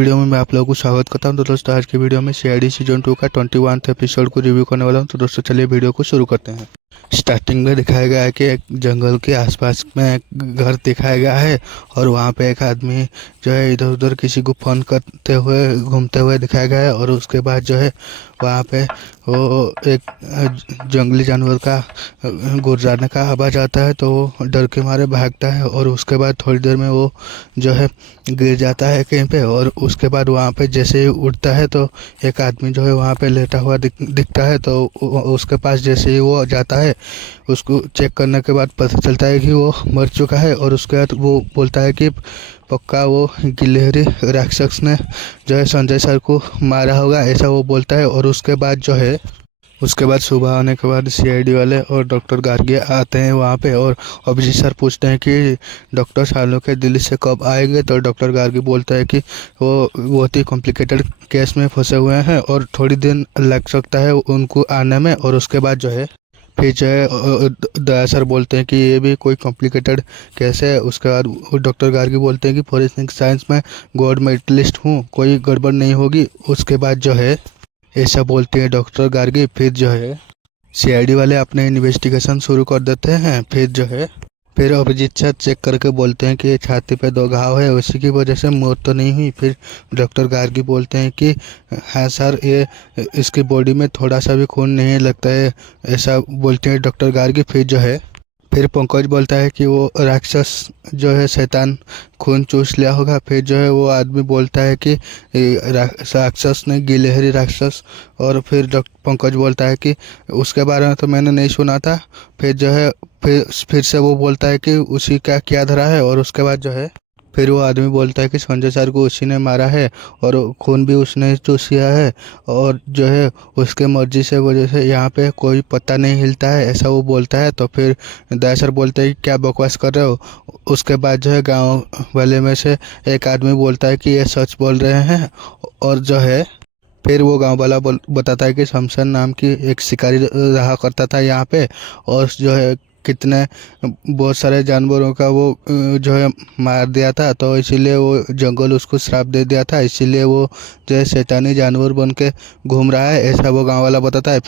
Video में मैं आप लोगों को स्वागत करता हूं। तो दोस्तों आज की वीडियो में सीआईडी सीजन 2 का 21 एपिसोड को रिव्यू करने वाला हूं। तो दोस्तों चलिए वीडियो को शुरू करते हैं। स्टार्टिंग में दिखाया गया है कि एक जंगल के आसपास में एक घर दिखाया गया है और वहाँ पे एक आदमी जो है इधर उधर किसी को फोन करते हुए घूमते हुए दिखाया गया है। और उसके बाद जो है वहाँ पे वो एक जंगली जानवर का गुर्राने का आवाज़ आता है तो वो डर के मारे भागता है। और उसके बाद थोड़ी देर में वो जो है गिर जाता है कहीं पे। और उसके बाद वहाँ पे जैसे ही उठता है तो एक आदमी जो है वहाँ पे लेटा हुआ दिखता है। तो उसके पास जैसे ही वो जाता है उसको चेक करने के बाद पता चलता है कि वो मर चुका है। और उसके बाद वो बोलता है कि पक्का वो गिलहरी राक्षस ने जो है संजय सर को मारा होगा, ऐसा वो बोलता है। और उसके बाद सुबह होने के बाद सीआईडी वाले और डॉक्टर गार्गी आते हैं वहाँ पे। और अभिजीत सर पूछते हैं कि डॉक्टर सालों के दिल्ली से कब आएंगे। तो डॉक्टर गार्गी बोलता है कि वो बहुत ही कॉम्प्लिकेटेड केस में फंसे हुए हैं और थोड़ी दिन लग सकता है उनको आने में। और उसके बाद जो है फिर जो है दया सर बोलते हैं कि ये भी कोई कॉम्प्लिकेटेड केस है। उसके बाद डॉक्टर गार्गी बोलते हैं कि फॉरेंसिक साइंस में गोल्ड मेडलिस्ट हूँ, कोई गड़बड़ नहीं होगी। उसके बाद जो है ऐसा बोलते हैं डॉक्टर गार्गी। फिर जो है सीआईडी वाले अपने इन्वेस्टिगेशन शुरू कर देते हैं। फिर अभिजीत सर चेक करके बोलते हैं कि छाती पे 2 घाव है, उसी की वजह से मौत तो नहीं हुई। फिर डॉक्टर गार्गी बोलते हैं कि हाँ सर, ये इसकी बॉडी में थोड़ा सा भी खून नहीं लगता है, ऐसा बोलते हैं डॉक्टर गार्गी। फिर पंकज बोलता है कि वो राक्षस जो है शैतान खून चूस लिया होगा। फिर जो है वो आदमी बोलता है कि राक्षस ने गिलहरी राक्षस। और फिर डॉक्टर पंकज बोलता है कि उसके बारे में तो मैंने नहीं सुना था। फिर जो है फिर से वो बोलता है कि उसी का क्या धरा है। और उसके बाद जो है फिर वो आदमी बोलता है कि संजय सर को उसी ने मारा है और खून भी उसने चूसिया है। और जो है उसके मर्जी से वजह से यहाँ पे कोई पत्ता नहीं हिलता है, ऐसा वो बोलता है। तो फिर दया सर बोलते हैं कि क्या बकवास कर रहे हो। उसके बाद जो है गांव वाले में से एक आदमी बोलता है कि ये सच बोल रहे हैं। और जो है फिर वो गांव वाला बताता है कि शमशान नाम की एक शिकारी रहा करता था यहाँ पे। और जो है कितने बहुत सारे जानवरों का वो जो है मार दिया था, तो इसीलिए वो जंगल उसको श्राप दे दिया था, इसीलिए वो जो है शैतानी जानवर बन के घूम रहा है, ऐसा वो गांव वाला बताता है।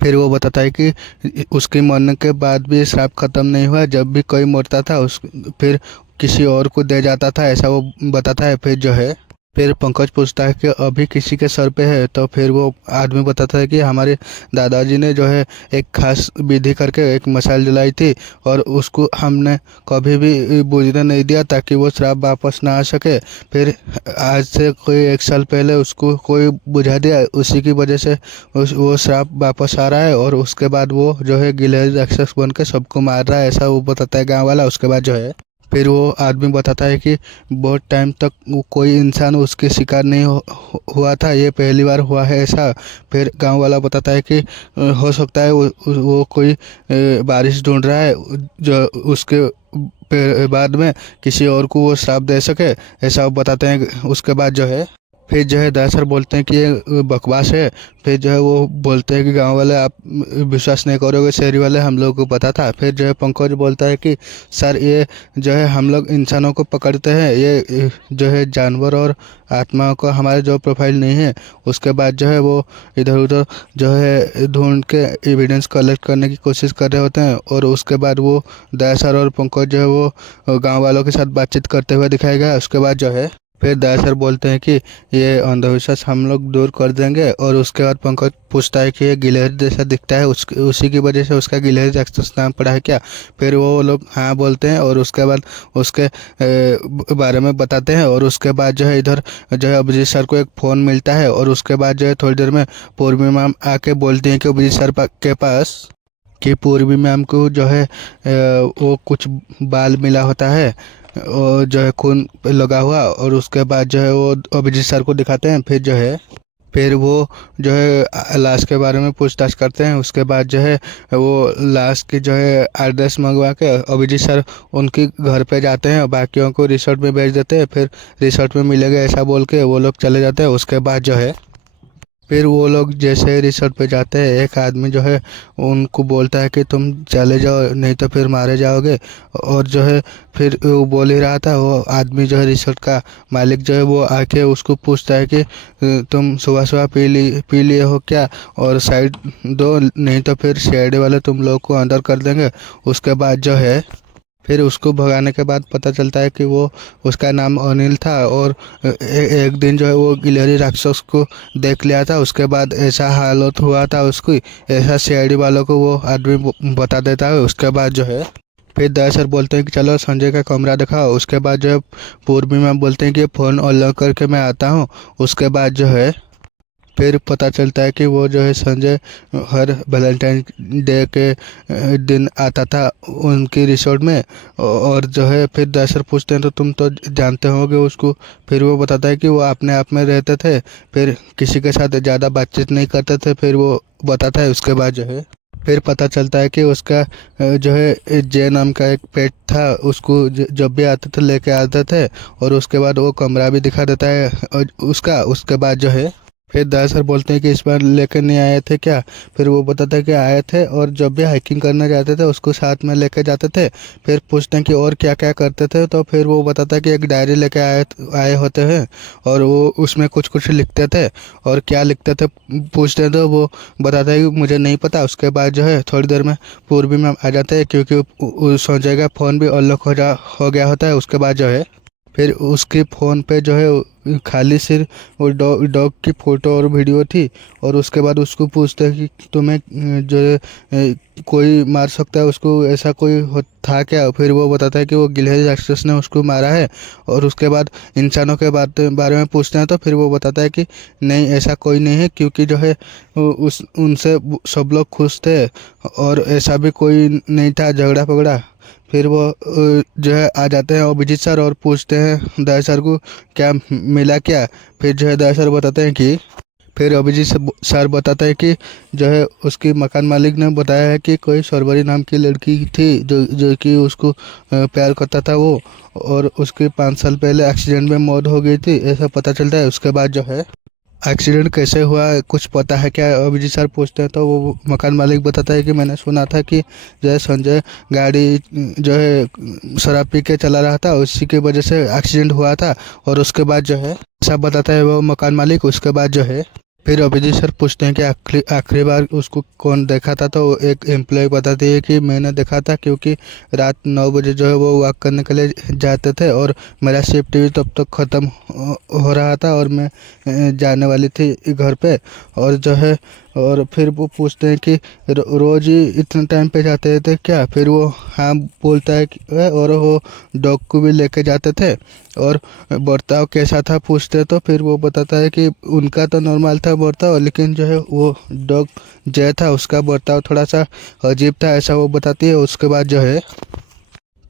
फिर वो बताता है कि उसके मरने के बाद भी श्राप खत्म नहीं हुआ, जब भी कोई मरता था फिर किसी और को दे जाता था, ऐसा वो बताता है। फिर पंकज पूछता है कि अभी किसी के सर पे है। तो फिर वो आदमी बताता है कि हमारे दादाजी ने जो है एक खास विधि करके एक मशाल जलाई थी और उसको हमने कभी भी बुझने नहीं दिया ताकि वो श्राप वापस ना आ सके। फिर आज से कोई 1 साल पहले उसको कोई बुझा दिया, उसी की वजह से वो श्राप वापस आ रहा है। और उसके बाद वो जो है गिलहरी राक्षस बन के सबको मार रहा है, ऐसा वो बताता है गाँव वाला। उसके बाद जो है फिर वो आदमी बताता है कि बहुत टाइम तक कोई इंसान उसके शिकार नहीं हुआ था, ये पहली बार हुआ है ऐसा। फिर गांव वाला बताता है कि हो सकता है वो कोई बारिश ढूंढ रहा है जो उसके बाद में किसी और को वो श्राप दे सके, ऐसा वो बताते हैं। उसके बाद जो है फिर जो है दया सर बोलते हैं कि ये बकवास है। फिर जो है वो बोलते हैं कि गांव वाले आप विश्वास नहीं करोगे, शहरी वाले हम लोगों को पता था। फिर जो है पंकज बोलता है कि सर ये जो है हम लोग इंसानों को पकड़ते हैं, ये जो है जानवर और आत्माओं का हमारे जो प्रोफाइल नहीं है। उसके बाद जो है वो इधर उधर जो है ढूंढ के एविडेंस कलेक्ट करने की कोशिश कर रहे होते हैं। और उसके बाद वो दया सर और पंकज जो है वो गाँव वालों के साथ बातचीत करते हुए दिखाया गया। उसके बाद जो है फिर दया सर बोलते हैं कि ये अंधविश्वास हम लोग दूर कर देंगे। और उसके बाद पंकज पूछता है कि ये गिलहरी जैसा दिखता है, उसी की वजह से उसका गिलहरी राक्षस नाम पड़ा है क्या। फिर वो लोग हाँ बोलते हैं और उसके बाद उसके बारे में बताते हैं। और उसके बाद जो है इधर जो है अभिजीत सर को एक फ़ोन मिलता है। और उसके बाद जो है थोड़ी देर में पूर्वी मैम आके बोलती हैं कि अभिजीत सर के पास कि पूर्वी मैम को जो है वो कुछ बाल मिला होता है और जो है खून लगा हुआ। और उसके बाद जो है वो अभिजीत सर को दिखाते हैं। फिर वो जो है लाश के बारे में पूछताछ करते हैं। उसके बाद जो है वो लाश की जो है एड्रेस मंगवा के अभिजीत सर उनके घर पे जाते हैं, बाकियों को रिसोर्ट में भेज देते हैं। फिर रिसोर्ट में मिलेगा ऐसा बोल के वो लोग चले जाते हैं। उसके बाद जो है फिर वो लोग जैसे रिसोर्ट पे जाते हैं, एक आदमी जो है उनको बोलता है कि तुम चले जाओ नहीं तो फिर मारे जाओगे। और जो है फिर वो बोल ही रहा था, वो आदमी जो है रिसोर्ट का मालिक जो है वो आके उसको पूछता है कि तुम सुबह सुबह पी लिए हो क्या, और साइड दो नहीं तो फिर सीआईडी वाले तुम लोग को अंदर कर देंगे। उसके बाद जो है फिर उसको भगाने के बाद पता चलता है कि वो उसका नाम अनिल था, और एक दिन जो है वो गिलहरी राक्षस को देख लिया था। उसके बाद ऐसा हालत हुआ था उसकी, ऐसा सीआईडी वालों को वो आदमी बता देता है। उसके बाद जो है फिर दया सर बोलते हैं कि चलो संजय का कमरा दिखाओ। उसके बाद जो है पूर्वी मैम बोलते हैं कि फ़ोन अनलॉक करके मैं आता हूँ। उसके बाद जो है फिर पता चलता है कि वो जो है संजय हर वैलेंटाइन डे के दिन आता था उनकी रिसोर्ट में। और जो है फिर दशर पूछते हैं तो तुम तो जानते होगे उसको। फिर वो बताता है कि वो अपने आप में रहते थे, फिर किसी के साथ ज़्यादा बातचीत नहीं करते थे। फिर वो बताता है। उसके बाद जो है फिर पता चलता है कि उसका जो है जे नाम का एक पेट था, उसको जब भी आते थे लेके आते थे। और उसके बाद वो कमरा भी दिखा देता है उसका। उसके बाद जो है फिर दादा सर बोलते हैं कि इस बार लेकर नहीं आए थे क्या। फिर वो बताता है कि आए थे, और जब भी हाइकिंग करने जाते थे उसको साथ में लेके जाते थे। फिर पूछते हैं कि और क्या क्या करते थे, तो फिर वो बताता है कि एक डायरी लेके आए होते हैं, और वो उसमें कुछ कुछ लिखते थे। और क्या लिखते थे पूछते हैं तो वो बताता है कि मुझे नहीं पता। उसके बाद जो है थोड़ी देर में पूर्वी में आ जाते हैं, क्योंकि संजय का फ़ोन भी अनलॉक हो गया होता है। उसके बाद जो है फिर उसके फ़ोन पे जो है खाली सिर्फ वो डॉग की फ़ोटो और वीडियो थी। और उसके बाद उसको पूछते हैं कि तुम्हें जो है कोई मार सकता है उसको, ऐसा कोई था क्या। फिर वो बताता है कि वो गिलहरी राक्षस ने उसको मारा है। और उसके बाद इंसानों के बारे में पूछते हैं तो फिर वो बताता है कि नहीं ऐसा कोई नहीं है, क्योंकि जो है उस उनसे सब लोग खुश थे, और ऐसा भी कोई नहीं था झगड़ा पगड़ा। फिर वो जो है आ जाते हैं अभिजीत सर और पूछते हैं दया सर को क्या मिला क्या। फिर जो है दया सर बताते हैं कि फिर अभिजीत सर बताता है कि जो है उसकी मकान मालिक ने बताया है कि कोई सरवरी नाम की लड़की थी जो कि उसको प्यार करता था वो, और उसके 5 साल पहले एक्सीडेंट में मौत हो गई थी, ऐसा पता चलता है। उसके बाद जो है एक्सीडेंट कैसे हुआ कुछ पता है क्या, अभिजीत सर पूछते हैं तो वो मकान मालिक बताता है कि मैंने सुना था कि जो है संजय गाड़ी जो है शराब पी के चला रहा था, उसी की वजह से एक्सीडेंट हुआ था। और उसके बाद जो है सब बताता है वो मकान मालिक। उसके बाद जो है फिर अभिजीत सर पूछते हैं कि आखिरी बार उसको कौन देखा था, तो एक एम्प्लॉय बताती है कि मैंने देखा था, क्योंकि रात 9 बजे जो है वो वॉक करने के लिए जाते थे, और मेरा शिफ्ट भी तब तक ख़त्म हो रहा था, और मैं जाने वाली थी घर पे। और जो है और फिर वो पूछते हैं कि रोज़ ही इतने टाइम पे जाते थे क्या। फिर वो हाँ बोलता है कि और वो डॉग को भी लेके जाते थे। और बर्ताव कैसा था पूछते हैं तो फिर वो बताता है कि उनका तो नॉर्मल था बर्ताव, लेकिन जो है वो डॉग जय था उसका बर्ताव थोड़ा सा अजीब था, ऐसा वो बताती है। उसके बाद जो है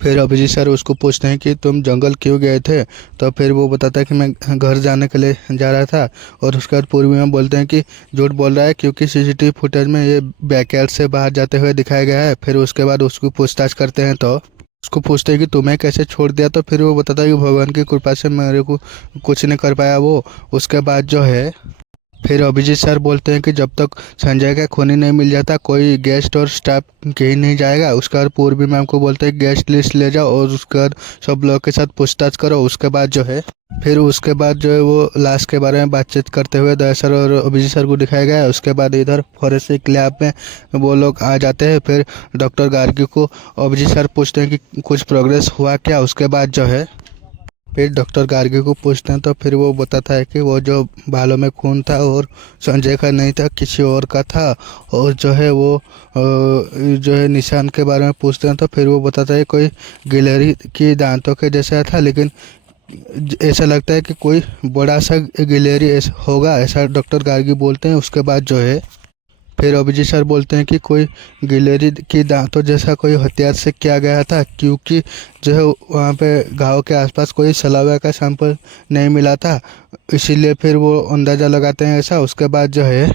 फिर अभिजीत सर उसको पूछते हैं कि तुम जंगल क्यों गए थे, तो फिर वो बताता है कि मैं घर जाने के लिए जा रहा था। और उसके बाद पूर्वी में बोलते हैं कि झूठ बोल रहा है, क्योंकि सीसीटीवी फुटेज में ये बैकयार्ड से बाहर जाते हुए दिखाया गया है। फिर उसके बाद उसको पूछताछ करते हैं तो उसको पूछते हैं कि तुम्हें कैसे छोड़ दिया, तो फिर वो बताता है कि भगवान की कृपा से मेरे को कुछ नहीं कर पाया वो। उसके बाद जो है फिर अभिजीत सर बोलते हैं कि जब तक संजय का खूनी नहीं मिल जाता कोई गेस्ट और स्टाफ कहीं नहीं जाएगा। उसके बाद पूर्वी मैम को बोलते हैं गेस्ट लिस्ट ले जाओ, और उसके बाद सब लोग के साथ पूछताछ करो। उसके बाद जो है फिर उसके बाद जो है वो लाश के बारे में बातचीत करते हुए दया सर और अभिजीत सर को दिखाया गया है। उसके बाद इधर फॉरेंसिक लैब में वो लोग आ जाते हैं। फिर डॉक्टर गार्गी को अभिजीत सर पूछते हैं कि कुछ प्रोग्रेस हुआ क्या। उसके बाद जो है फिर डॉक्टर गार्गी को पूछते हैं तो फिर वो बताता है कि वो जो बालों में खून था और संजय का नहीं था, किसी और का था। और जो है वो जो है निशान के बारे में पूछते हैं तो फिर वो बताता है कोई गिलहरी की दांतों के जैसा था, लेकिन ऐसा लगता है कि कोई बड़ा सा गिलहरी होगा, ऐसा डॉक्टर गार्गी बोलते हैं। उसके बाद जो है फिर अभिजीत सर बोलते हैं कि कोई गिलहरी की दांतों जैसा कोई हथियार से किया गया था, क्योंकि जो है वहाँ पे घाव के आसपास कोई सलावा का सैंपल नहीं मिला था, इसीलिए फिर वो अंदाज़ा लगाते हैं ऐसा। उसके बाद जो है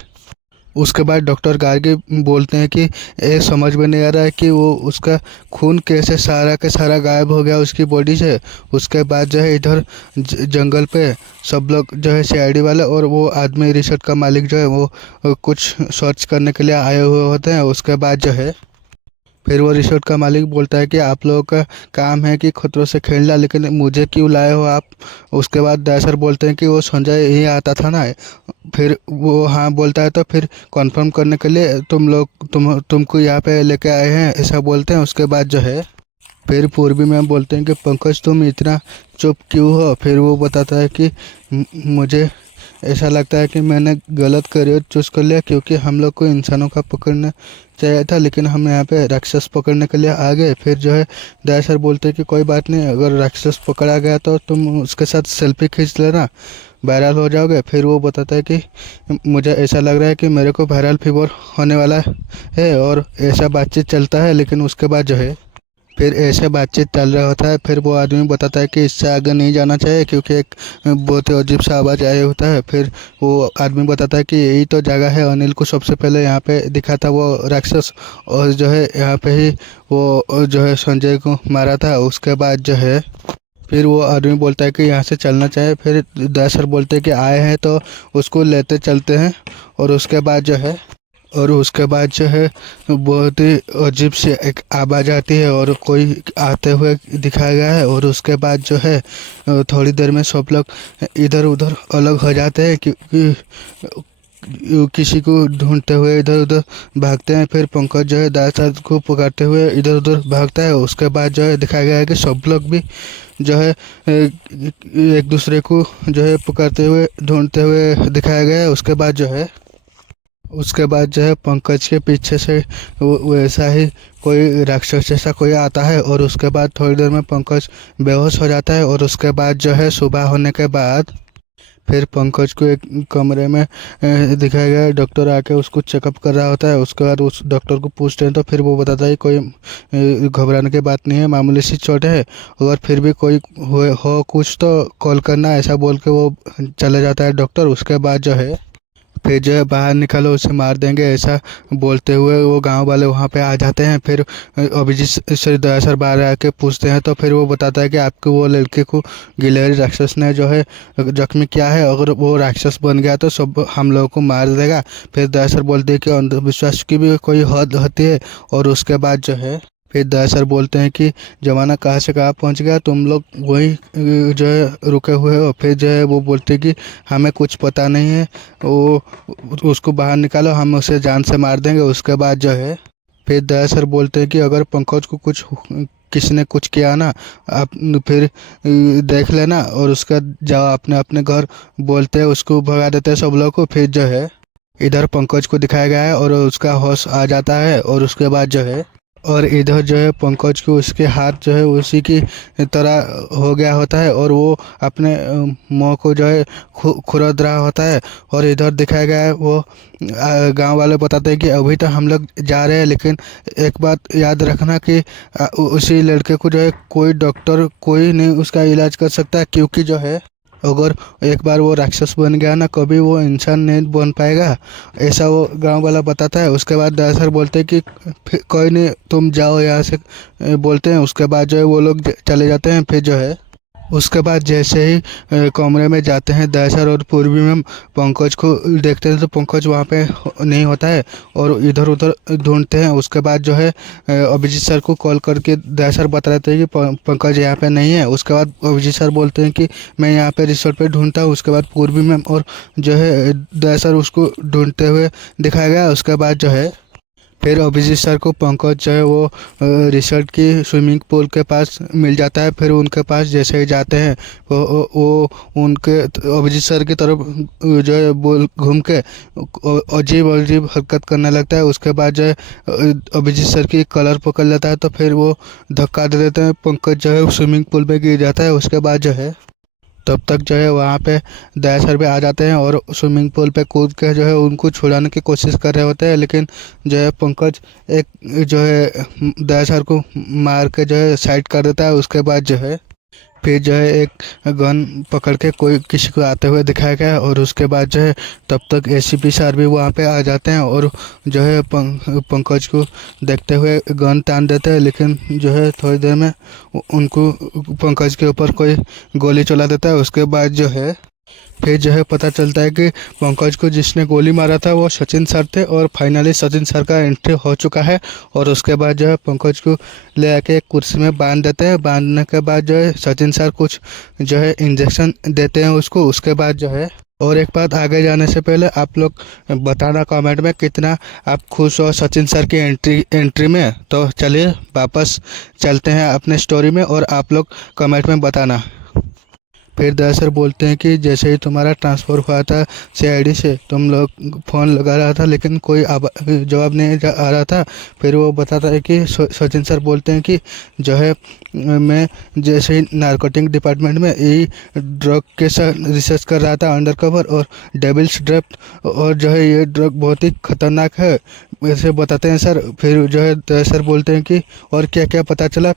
उसके बाद डॉक्टर गार्गी बोलते हैं कि ये समझ में नहीं आ रहा है कि वो उसका खून कैसे सारा का सारा गायब हो गया उसकी बॉडी से। उसके बाद जो है इधर जंगल पे सब लोग जो है सीआईडी वाले और वो आदमी रिसोर्ट का मालिक जो है वो कुछ सर्च करने के लिए आए हुए होते हैं। उसके बाद जो है फिर वो रिसोर्ट का मालिक बोलता है कि आप लोगों का काम है कि खतरों से खेलना, लेकिन मुझे क्यों लाए हो आप। उसके बाद दयासर बोलते हैं कि वो संजय यही आता था ना। फिर वो हाँ बोलता है, तो फिर कंफर्म करने के लिए तुमको यहाँ पे लेके आए हैं ऐसा बोलते हैं। उसके बाद जो है फिर पूर्वी मैम बोलते हैं कि पंकज तुम इतना चुप क्यों हो। फिर वो बताता है कि मुझे ऐसा लगता है कि मैंने गलत करियर चूज़ कर लिया, क्योंकि हम लोग को इंसानों का पकड़ना चाहिए था लेकिन हम यहाँ पे राक्षस पकड़ने के लिए आ गए। फिर जो है दया सर बोलते हैं कि कोई बात नहीं, अगर राक्षस पकड़ा गया तो तुम उसके साथ सेल्फी खींच लेना, वायरल हो जाओगे। फिर वो बताता है कि मुझे ऐसा लग रहा है कि मेरे को वायरल फीवर होने वाला है, और ऐसा बातचीत चलता है। लेकिन उसके बाद जो है फिर ऐसे बातचीत चल रहा होता है। फिर वो आदमी बताता है कि इससे आगे नहीं जाना चाहिए, क्योंकि एक बहुत ही अजीब सा आवाज़ आया होता है। फिर वो आदमी बताता है कि यही तो जगह है, अनिल को सबसे पहले यहाँ पे दिखा था वो राक्षस, और जो है यहाँ पे ही वो जो है संजय को मारा था। उसके बाद जो है फिर वो आदमी बोलता है कि यहाँ से चलना चाहिए। फिर दयासर बोलते हैं कि आए हैं तो उसको लेते चलते हैं। और उसके बाद जो है बहुत ही अजीब सी एक आवाज़ आती है और कोई आते हुए दिखाया गया है। और उसके बाद जो है थोड़ी देर में सब लोग इधर उधर अलग हो जाते हैं, क्योंकि किसी को ढूंढते हुए इधर उधर भागते हैं। फिर पंकज जो है दादा को पुकारते हुए इधर उधर भागता है। उसके बाद जो है दिखाया गया है कि सब लोग भी जो है एक दूसरे को जो है पुकारते हुए ढूंढते हुए दिखाया गया है। उसके बाद जो है पंकज के पीछे से वैसा ही कोई राक्षस जैसा कोई आता है, और उसके बाद थोड़ी देर में पंकज बेहोश हो जाता है। और उसके बाद जो है सुबह होने के बाद फिर पंकज को एक कमरे में दिखाया गया है। डॉक्टर आके उसको चेकअप कर रहा होता है। उसके बाद उस डॉक्टर को पूछते हैं तो फिर वो बताता है कोई घबराने की बात नहीं है, मामूली सी चोट है, अगर फिर भी कोई हो कुछ तो कॉल करना, ऐसा बोल के वो चले जाता है डॉक्टर। उसके बाद जो है फिर जो है बाहर निकालो उसे मार देंगे ऐसा बोलते हुए वो गांव वाले वहां पे आ जाते हैं। फिर अभिजीत से दयासर बाहर आके पूछते हैं तो फिर वो बताता है कि आपके वो लड़के को गिलहरी राक्षस ने जो है जख्मी किया है, अगर वो राक्षस बन गया तो सब हम लोगों को मार देगा। फिर दयासर बोलते हैं कि अंधविश्वास की भी कोई हद होती है। और उसके बाद जो है फिर दयासर बोलते हैं कि ज़माना कहाँ से कहाँ पहुँच गया, तुम लोग वही जो है रुके हुए हो। फिर जो है वो बोलते हैं कि हमें कुछ पता नहीं है, वो उसको बाहर निकालो, हम उसे जान से मार देंगे। उसके बाद जो है फिर दयासर बोलते हैं कि अगर पंकज को कुछ किसी ने कुछ किया ना, आप फिर देख लेना, और उसका जाओ अपने अपने घर बोलते हैं, उसको भगा देते हैं सब लोग को। फिर जो है इधर पंकज को दिखाया गया है और उसका होश आ जाता है। और उसके बाद जो है और इधर जो है पंकज को उसके हाथ जो है उसी की तरह हो गया होता है, और वो अपने मुँह को जो है खुरद रहा होता है। और इधर दिखाया गया है वो गांव वाले बताते हैं कि अभी तो हम लोग जा रहे हैं, लेकिन एक बात याद रखना कि उसी लड़के को जो है कोई डॉक्टर कोई नहीं उसका इलाज कर सकता, क्योंकि जो है अगर एक बार वो राक्षस बन गया ना, कभी वो इंसान नहीं बन पाएगा, ऐसा वो गांव वाला बताता है। उसके बाद दयासर बोलते हैं कि कोई नहीं तुम जाओ यहाँ से बोलते हैं। उसके बाद जो है वो लोग चले जाते हैं। फिर जो है उसके बाद जैसे ही कमरे में जाते हैं दयासर और पूर्वी मैम पंकज को देखते हैं तो पंकज वहाँ पे नहीं होता है और इधर उधर ढूंढते हैं। उसके बाद जो है अभिजीत सर को कॉल करके दयासर बता रहे थे कि पंकज यहाँ पे नहीं है। उसके बाद अभिजीत सर बोलते हैं कि मैं यहाँ पे रिसोर्ट पे ढूंढता हूँ। उसके बाद पूर्वी मैम और जो है दयासर उसको ढूंढते हुए दिखाया गया। उसके बाद जो है फिर अभिजीत सर को पंकज जो है वो रिसोर्ट की स्विमिंग पूल के पास मिल जाता है। फिर उनके पास जैसे ही जाते हैं वो उनके अभिजीत सर की तरफ जो है बोल घूम के अजीब अजीब हरकत करने लगता है। उसके बाद जो है अभिजीत सर की कलर पकड़ लेता है, तो फिर वो धक्का दे देते हैं, पंकज जो है स्विमिंग पूल में गिर जाता है। उसके बाद जो है तब तक जो है वहाँ पे दयासर भी आ जाते हैं और स्विमिंग पूल पे कूद के जो है उनको छुड़ाने की कोशिश कर रहे होते हैं, लेकिन जो है पंकज एक जो है दयासर को मार के जो है साइड कर देता है। उसके बाद जो है फिर जो है एक गन पकड़ के कोई किसी को आते हुए दिखाया गया है और उसके बाद जो है तब तक एसीपी सर भी वहाँ पे आ जाते हैं और जो है पंकज को देखते हुए गन तान देते हैं, लेकिन जो है थोड़ी देर में उनको पंकज के ऊपर कोई गोली चला देता है। उसके बाद जो है फिर जो है पता चलता है कि पंकज को जिसने गोली मारा था वो सचिन सर थे और फाइनली सचिन सर का एंट्री हो चुका है। और उसके बाद जो है पंकज को ले आके एक कुर्सी में बांध देते हैं। बांधने के बाद जो है सचिन सर कुछ जो है इंजेक्शन देते हैं उसको। उसके बाद जो है और एक बात, आगे जाने से पहले आप लोग बताना कमेंट में कितना आप खुश हो सचिन सर की एंट्री में। तो चलिए वापस चलते हैं अपने स्टोरी में और आप लोग कमेंट में बताना। फिर दया सर बोलते हैं कि जैसे ही तुम्हारा ट्रांसफ़र हुआ था सीआईडी से, तुम लोग फ़ोन लगा रहा था लेकिन कोई जवाब नहीं आ रहा था। फिर वो बताता है कि सचिन सर बोलते हैं कि जो है मैं जैसे ही नारकोटिक डिपार्टमेंट में यही ड्रग के साथ रिसर्च कर रहा था अंडर कवर, और डेविल्स ड्रग, और जो है ये ड्रग बहुत ही ख़तरनाक है वैसे बताते हैं सर। फिर जो है दया सर बोलते हैं कि और क्या क्या पता चला।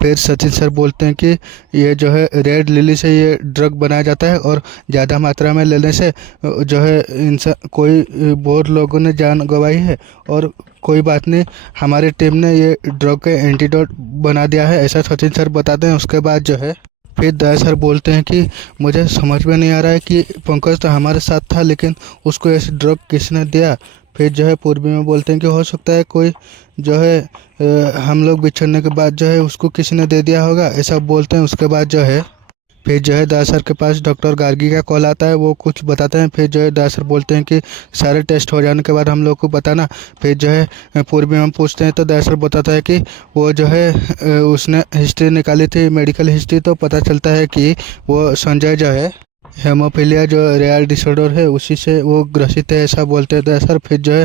फिर सचिन सर बोलते हैं कि ये जो है रेड लिली से ये ड्रग बनाया जाता है और ज़्यादा मात्रा में लेने से जो है इंसान कोई बहुत लोगों ने जान गंवाई है, और कोई बात नहीं, हमारी टीम ने ये ड्रग के एंटीडोट बना दिया है, ऐसा सचिन सर बताते हैं। उसके बाद जो है फिर दया सर बोलते हैं कि मुझे समझ में नहीं आ रहा है कि पंकज तो हमारे साथ था लेकिन उसको ऐसे ड्रग किसने दिया। फिर जो है पूर्वी में बोलते हैं कि हो सकता है कोई जो है हम लोग बिछड़ने के बाद जो है उसको किसी ने दे दिया होगा, ऐसा बोलते हैं। उसके बाद जो है फिर जो है दया सर के पास डॉक्टर गार्गी का कॉल आता है, वो कुछ बताते हैं। फिर जो है दया सर बोलते हैं कि सारे टेस्ट हो जाने के बाद हम लोग को बताना। फिर जो है पूर्वी में पूछते हैं तो दया सर बताता है कि वो जो है उसने हिस्ट्री निकाली थी, मेडिकल हिस्ट्री, तो पता चलता है कि वो संजय जो है हेमोफीलिया जो रेयर डिसऑर्डर है उसी से वो ग्रसित है, ऐसा बोलते हैं सर। फिर जो है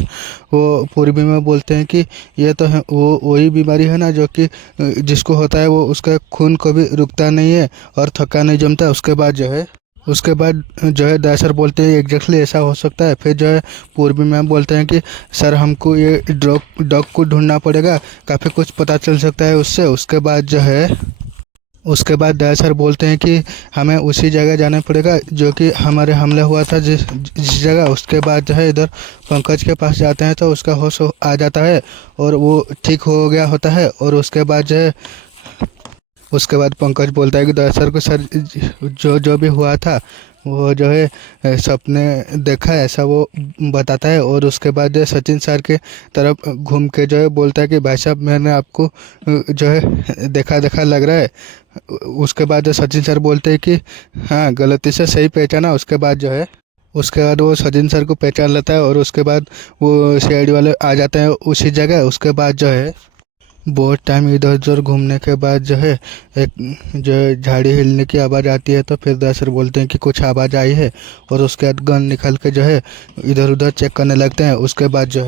वो पूर्वी में बोलते हैं कि ये तो है वो वही बीमारी है ना जो कि जिसको होता है वो उसका खून कभी रुकता नहीं है और थक्का नहीं जमता। उसके बाद जो है दया सर बोलते हैं एग्जैक्टली ऐसा हो सकता है। फिर जो है पूर्वी मैम बोलते हैं कि सर हमको ये डॉग को ढूंढना पड़ेगा, काफ़ी कुछ पता चल सकता है उससे। उसके बाद दया सर बोलते हैं कि हमें उसी जगह जाना पड़ेगा जो कि हमारे हमला हुआ था जिस जगह। उसके बाद जो है इधर पंकज के पास जाते हैं तो उसका होश आ जाता है और वो ठीक हो गया होता है। और उसके बाद पंकज बोलता है कि दया सर को सर जो भी हुआ था वो जो है सपने देखा है, ऐसा वो बताता है। और उसके बाद जो है सचिन सर के तरफ घूम के जो है बोलता है कि भाई साहब मैंने आपको जो है देखा लग रहा है। उसके बाद जो सचिन सर बोलते हैं कि हाँ गलती से सही पहचाना। उसके बाद वो सचिन सर को पहचान लेता है और उसके बाद वो सीआईडी वाले आ जाते हैं उसी जगह। उसके बाद जो है बहुत टाइम इधर उधर घूमने के बाद जो है एक जो है झाड़ी हिलने की आवाज़ आती है। तो फिर दया सर बोलते हैं कि कुछ आवाज़ आई है और उसके बाद गन निकाल के जो है इधर उधर चेक करने लगते हैं। उसके बाद जो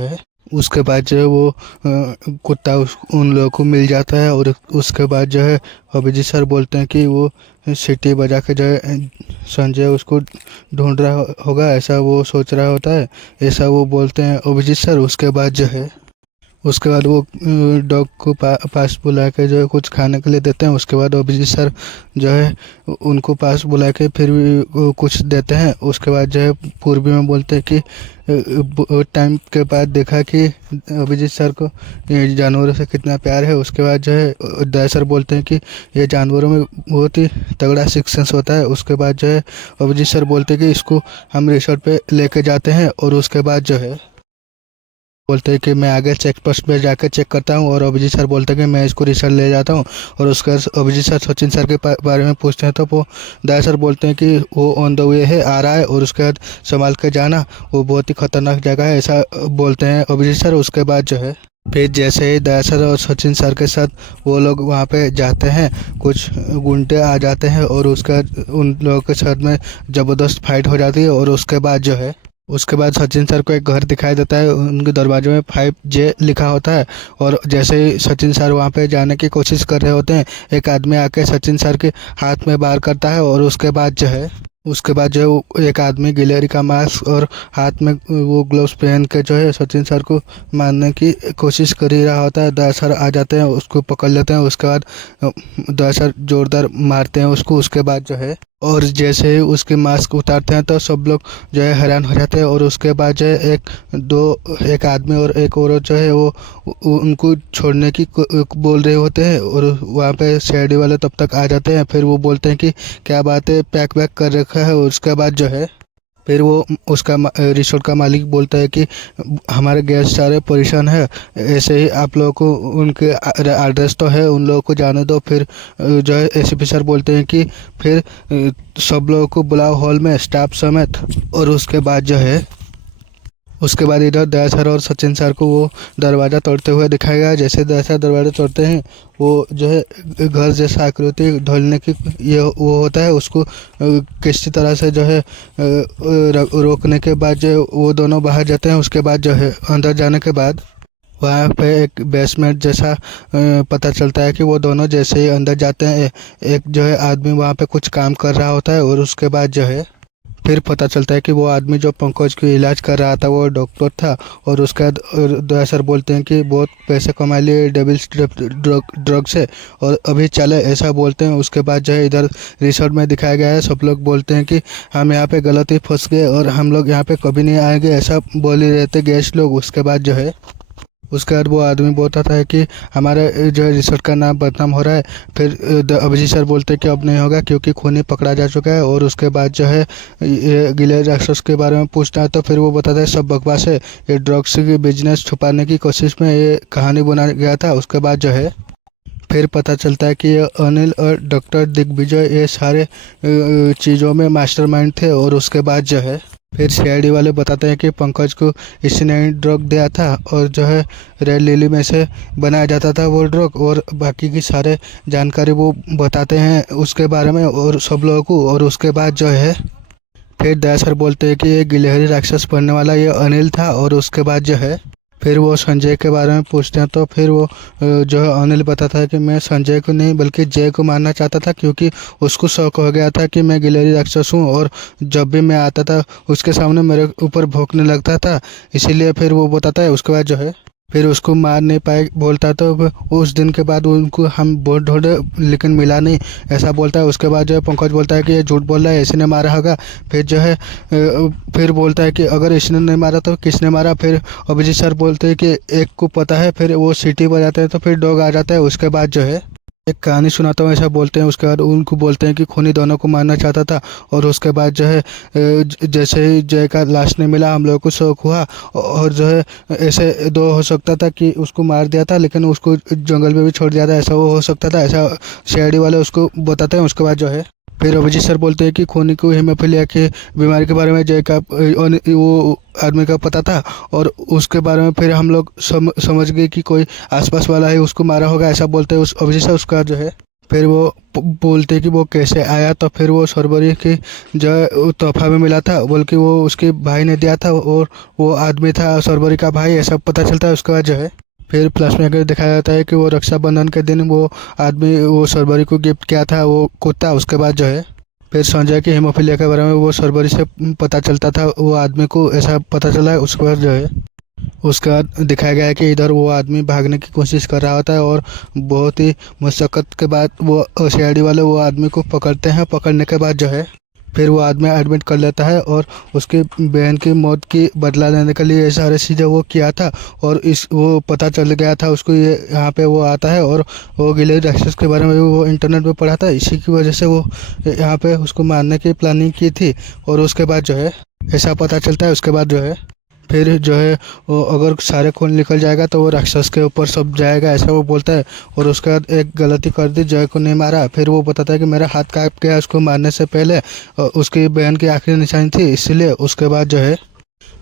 है वो कुत्ता उन लोगों को मिल जाता है। और उसके बाद जो है अभिजीत सर बोलते हैं कि वो सीटी बजा के जो है संजय उसको ढूंढ रहा होगा, ऐसा वो सोच रहा होता है, ऐसा वो बोलते हैं अभिजीत सर। उसके बाद वो डॉग को पास बुला के जो है कुछ खाने के लिए देते हैं। उसके बाद अभिजीत सर जो है उनको पास बुला के फिर भी कुछ देते हैं। उसके बाद जो है पूर्वी में बोलते हैं कि टाइम के बाद देखा कि अभिजीत सर को जानवरों से कितना प्यार है। उसके बाद जो है दया सर बोलते हैं कि ये जानवरों में बहुत ही तगड़ा सिक्स सेंस होता है। उसके बाद जो है अभिजीत सर बोलते हैं कि इसको हम रिसोर्ट पे लेके जाते हैं। और उसके बाद जो है बोलते हैं कि मैं आगे चेक पोस्ट पे जाकर चेक करता हूँ। और अभिजीत सर बोलते हैं कि मैं इसको रिसर्च ले जाता हूँ। और उसके बाद अभिजीत सर सचिन सर के बारे में पूछते हैं तो वो दया सर बोलते हैं कि वो ऑन द वे है, आ रहा है, और उसके बाद संभाल के जाना, वो बहुत ही खतरनाक जगह है, ऐसा बोलते हैं अभिजीत सर। उसके बाद जो है फिर जैसे ही दया सर और सचिन सर के साथ वो लोग वहाँ पे जाते हैं, कुछ गुंडे आ जाते हैं और उसके बाद उन लोगों के साथ में ज़बरदस्त फाइट हो जाती है। और उसके बाद सचिन सर को एक घर दिखाई देता है, उनके दरवाजे में 5J लिखा होता है। और जैसे ही सचिन सर वहाँ पे जाने की कोशिश कर रहे होते हैं, एक आदमी आके सचिन सर के हाथ में वार करता है। और उसके बाद जो है उसके बाद जो है वो एक आदमी गिलहरी का मास्क और हाथ में वो ग्लव्स पहन के जो है सचिन सर को मारने की कोशिश कर ही रहा होता है। दया सर आ जाते हैं, उसको पकड़ लेते हैं। उसके बाद दया सर जोरदार मारते हैं उसको। उसके बाद जो है और जैसे ही उसके मास्क उतारते हैं तो सब लोग जो है हैरान हो जाते हैं। और उसके बाद जो है एक आदमी और एक औरत जो है वो उनको छोड़ने की बोल रहे होते हैं। और वहाँ पे सीआईडी वाले तब तक आ जाते हैं। फिर वो बोलते हैं कि क्या बात है, पैक वैक कर रखा है। उसके बाद जो है फिर वो उसका रिसोर्ट का मालिक बोलता है कि हमारे गेस्ट सारे परेशान है, ऐसे ही आप लोगों को उनके एड्रेस तो है, उन लोगों को जाने दो। फिर जो है एसीपी सर बोलते हैं कि फिर सब लोगों को बुलाओ हॉल में, स्टाफ समेत। और उसके बाद इधर दया सर और सचिन सर को वो दरवाज़ा तोड़ते हुए दिखाया गया। जैसे दया सर दरवाज़ा तोड़ते हैं, वो जो है घर जैसा आकृति ढोलने की ये वो होता है, उसको किसी तरह से जो है रोकने के बाद जो है वो दोनों बाहर जाते हैं। उसके बाद जो है अंदर जाने के बाद वहाँ पे एक बेसमेंट जैसा पता चलता है कि वो दोनों जैसे ही अंदर जाते हैं, एक जो है आदमी वहाँ पे कुछ काम कर रहा होता है। और उसके बाद जो है फिर पता चलता है कि वो आदमी जो पंकज को इलाज कर रहा था वो डॉक्टर था। और उसके बाद दया सर बोलते हैं कि बहुत पैसे कमा लिए डेविल्स ड्रग से और अभी चले, ऐसा बोलते हैं। उसके बाद जो है इधर रिसोर्ट में दिखाया गया है, सब लोग बोलते हैं कि हम यहाँ पे गलत ही फंस गए और हम लोग यहाँ पे कभी नहीं आएंगे, ऐसा बोल ही रहते गेस्ट लोग। उसके बाद वो आदमी बोलता था कि हमारे जो है रिसोर्ट का नाम बदनाम हो रहा है। फिर अभिजीत सर बोलते हैं कि अब नहीं होगा क्योंकि खूनी पकड़ा जा चुका है। और उसके बाद जो है ये गिलहरी राक्षस के बारे में पूछता है तो फिर वो बताता है सब बकवास है, ये ड्रग्स की बिजनेस छुपाने की कोशिश में ये कहानी बनाया गया था। उसके बाद जो है फिर पता चलता है कि ये अनिल और डॉक्टर दिग्विजय ये सारे चीज़ों में मास्टरमाइंड थे। और उसके बाद जो है फिर सीआईडी वाले बताते हैं कि पंकज को इसी ने ड्रग दिया था और जो है रेड लिली में से बनाया जाता था वो ड्रग, और बाकी की सारे जानकारी वो बताते हैं उसके बारे में और सब लोगों को। और उसके बाद जो है फिर दया सर बोलते हैं कि ये गिलहरी राक्षस बनने वाला ये अनिल था। और उसके बाद जो है फिर वो संजय के बारे में पूछते हैं तो फिर वो जो है अनिल बताता है कि मैं संजय को नहीं बल्कि जय को मारना चाहता था, क्योंकि उसको शौक हो गया था कि मैं गिलहरी राक्षस हूँ और जब भी मैं आता था उसके सामने मेरे ऊपर भौंकने लगता था, इसीलिए फिर वो बताता है। उसके बाद जो है फिर उसको मार नहीं पाए बोलता तो उस दिन के बाद उनको हम बहुत ढूंढे लेकिन मिला नहीं, ऐसा बोलता है। उसके बाद जो है पंकज बोलता है कि ये झूठ बोल रहा है, इसने मारा होगा। फिर जो है फिर बोलता है कि अगर इसने नहीं मारा तो किसने मारा। फिर अभिजीत सर बोलते हैं कि एक को पता है। फिर वो सीटी बजाते हैं तो फिर डॉग आ जाता है। उसके बाद जो है एक कहानी सुनाता हूँ ऐसा बोलते हैं। उसके बाद उनको बोलते हैं कि खूनी दोनों को मारना चाहता था। और उसके बाद जो है जैसे ही जय का लाश नहीं मिला हम लोगों को शौक हुआ और जो है ऐसे दो हो सकता था कि उसको मार दिया था लेकिन उसको जंगल में भी छोड़ दिया था, ऐसा वो हो सकता था, ऐसा सीआईडी वाले उसको बताते हैं। उसके बाद जो है फिर अभिजीत सर बोलते हैं कि खूनी को हेमोफीलिया की बीमारी के बारे में जय का वो आदमी का पता था और उसके बारे में फिर हम लोग समझ गए कि कोई आसपास वाला है उसको मारा होगा, ऐसा बोलते हैं उस अभिजीत सर। उसका जो है फिर वो बोलते कि वो कैसे आया तो फिर वो सरबरी की जो तोहफा में मिला था बल्कि वो उसके भाई ने दिया था और वो आदमी था सरबरी का भाई, ऐसा पता चलता है। उसके बाद जो है फिर प्लस में अगर दिखाया जाता है कि वो रक्षाबंधन के दिन वो आदमी वो सरबरी को गिफ्ट किया था वो कुत्ता। उसके बाद जो है फिर संजय की हेमोफीलिया के बारे में वो सरबरी से पता चलता था वो आदमी को, ऐसा पता चला है। उसके बाद जो है उसके बाद दिखाया गया है कि इधर वो आदमी भागने की कोशिश कर रहा होता है और बहुत ही मशक्क़त के बाद वो सीआईडी वाले वो आदमी को पकड़ते हैं। पकड़ने के बाद जो है फिर वो आदमी एडमिट कर लेता है और उसकी बहन की मौत की बदला लेने के लिए ये सारे चीज़ें वो किया था। और वो पता चल गया था उसको, ये यहाँ पे वो आता है और वो गिलहरी राक्षस के बारे में वो इंटरनेट पे पढ़ा था, इसी की वजह से वो यहाँ पे उसको मारने की प्लानिंग की थी। और उसके बाद जो है ऐसा पता चलता है। उसके बाद जो है फिर जो है वो अगर सारे खून निकल जाएगा तो वो राक्षस के ऊपर सब जाएगा, ऐसा वो बोलता है। और उसके बाद एक गलती कर दी, जय को नहीं मारा। फिर वो बताता है कि मेरा हाथ काट गया उसको मारने से पहले, उसकी बहन की आखिरी निशानी थी इसलिए। उसके बाद जो है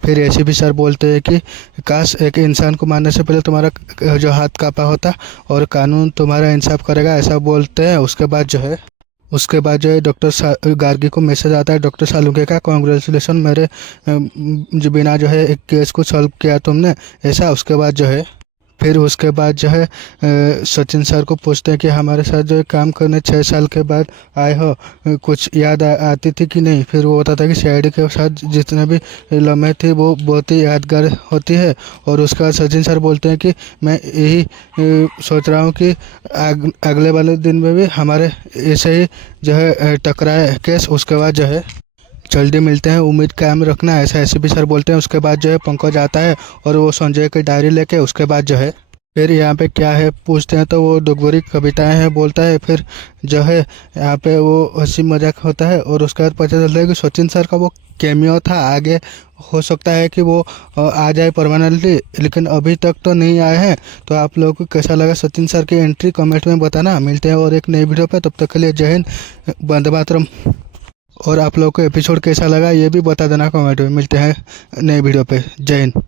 फिर एसीपी सर बोलते हैं कि काश एक इंसान को मारने से पहले तुम्हारा जो हाथ कापा होता और कानून तुम्हारा इंसाफ करेगा, ऐसा बोलते हैं। उसके बाद जो है डॉक्टर गार्गी को मैसेज आता है डॉक्टर सालुंके का, कॉन्ग्रेचुलेसन मेरे जो बिना जो है एक केस को सॉल्व किया तुमने, ऐसा। उसके बाद जो है फिर उसके बाद जो है सचिन सर को पूछते हैं कि हमारे साथ जो है काम करने 6 साल के बाद आए हो, कुछ याद आती थी कि नहीं। फिर वो बताता है कि सीआईडी के साथ जितने भी लम्हे थे वो बहुत ही यादगार होती है। और उसके बाद सचिन सर बोलते हैं कि मैं यही सोच रहा हूँ कि अगले वाले दिन में भी हमारे ऐसे ही जो है टकराए केस। उसके बाद जो है जल्दी मिलते हैं, उम्मीद कायम रखना, ऐसा एसीपी सर बोलते हैं। उसके बाद जो है पंकज आता है और वो संजय की डायरी लेके उसके बाद जो है फिर यहाँ पे क्या है पूछते हैं तो वो दुगबरी कविताएं हैं बोलता है। फिर जो है यहाँ पे वो हंसी मजाक होता है और उसके बाद पता चलता है कि सचिन सर का वो कैमियो था, आगे हो सकता है कि वो आ जाए परमानेंटली, लेकिन अभी तक तो नहीं आए हैं। तो आप लोगों को कैसा लगा सचिन सर की एंट्री कमेंट में बताना। मिलते हैं और एक नई वीडियो पे, तब तक के लिए जय हिंद, वंदे मातरम। और आप लोगों को एपिसोड कैसा लगा ये भी बता देना कमेंट में। मिलते हैं नए वीडियो पे, जय हिंद।